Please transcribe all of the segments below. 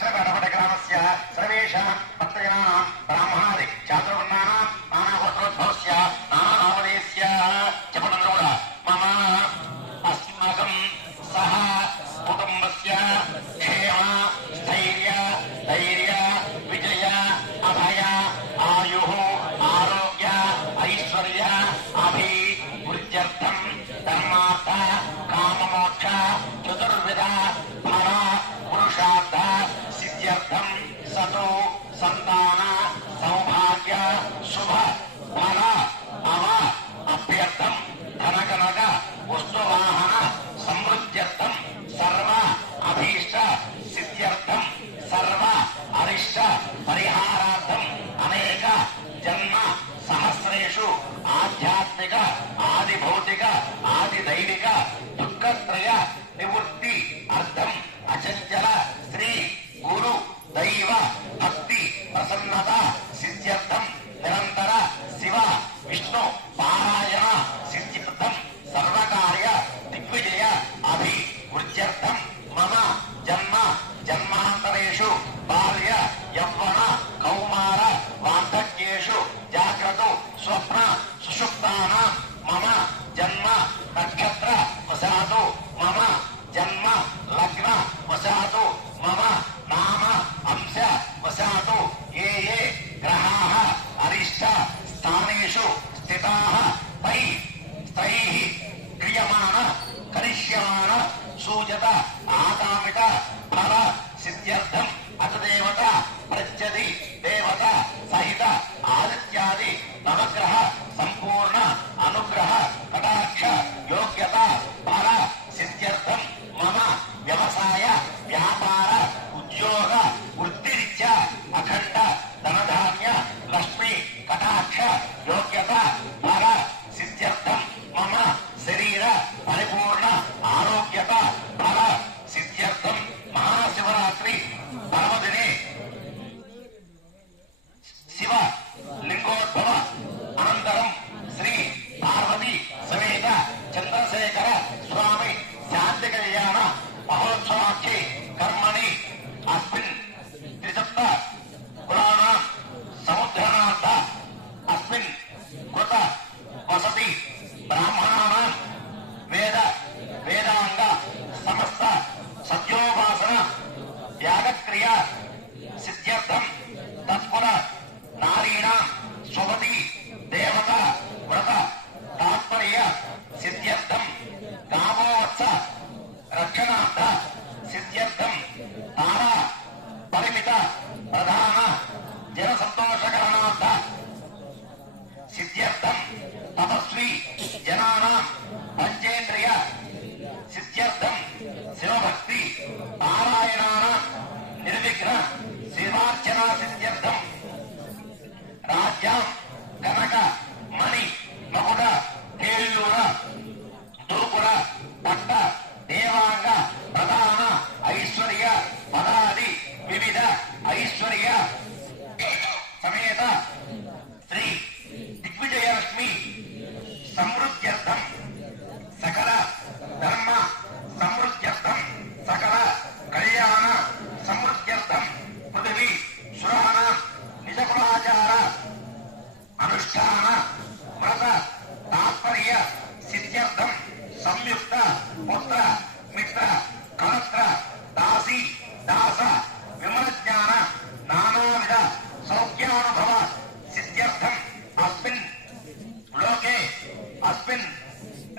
सर्वनवटग्रामस्य सर्वेषां भक्तजनानां ब्राह्मणादि चातुर्वर्णानां नानागोत्रोद्भवस्य नानावदेस्य च पुनरोड मम अस्माकं सह कुटुम्बस्य क्षेम स्थैर्य धैर्य विजय अभय आयुः आरोग्य ऐश्वर्य अभिवृद्ध्यर्थम् यस्वः कौमार, वार्धक्येषु, जाग्रतो, स्वप्न, सुषुप्तानां, मम, जन्म, नक्षत्र, वसातु, मम, जन्म, लग्न, वसातु, मम, नाम, अंश, वसातु, ये ये, ग्रहाः अरिष्ट स्थानेषु, स्थिताः, तै तैः क्रियमाण, करिष्यमाण, सूजत आदा I want.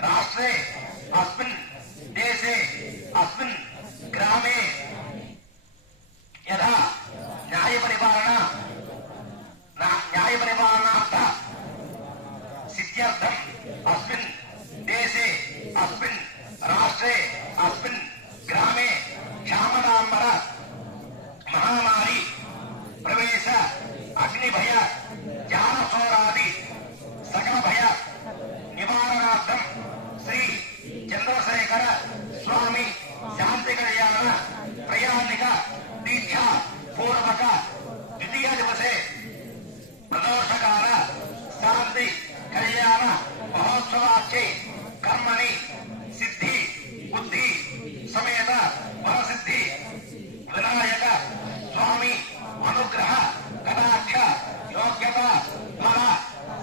राष्ट्रे अस्मिन् देशे अस्मिन् ग्रामे यथा न्यायपरिपालना न्यायपरिपालना ಮಹೋತ್ಸವಾಕ್ಕೆ ಕರ್ಮಣಿ ಸಿದ್ಧಿ ಬುದ್ಧಿ ಸಮೇತ ಮನಸಿದ್ಧಿ ವಿನಾಯಕ ಸ್ವಾಮಿ ಅನುಗ್ರಹ ಕಟಾಕ್ಷ ಯೋಗ್ಯತಾ ಬಲ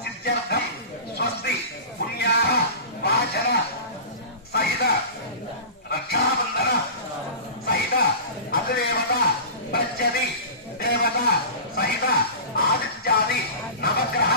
ಸಿದ್ಧ್ಯರ್ಥಂ ಸ್ವಸ್ತಿ ಪುಣ್ಯಾ ವಾಚನ ಸಹಿತ ರಕ್ಷಾಬಂಧನ ಸಹಿತ ಅತಿದೇವತಾ ಪ್ರಜ್ಯತಿ ದೇವತಾ ಸಹಿತ ಆದಿತ್ಯಾದಿ ನವಗ್ರಹ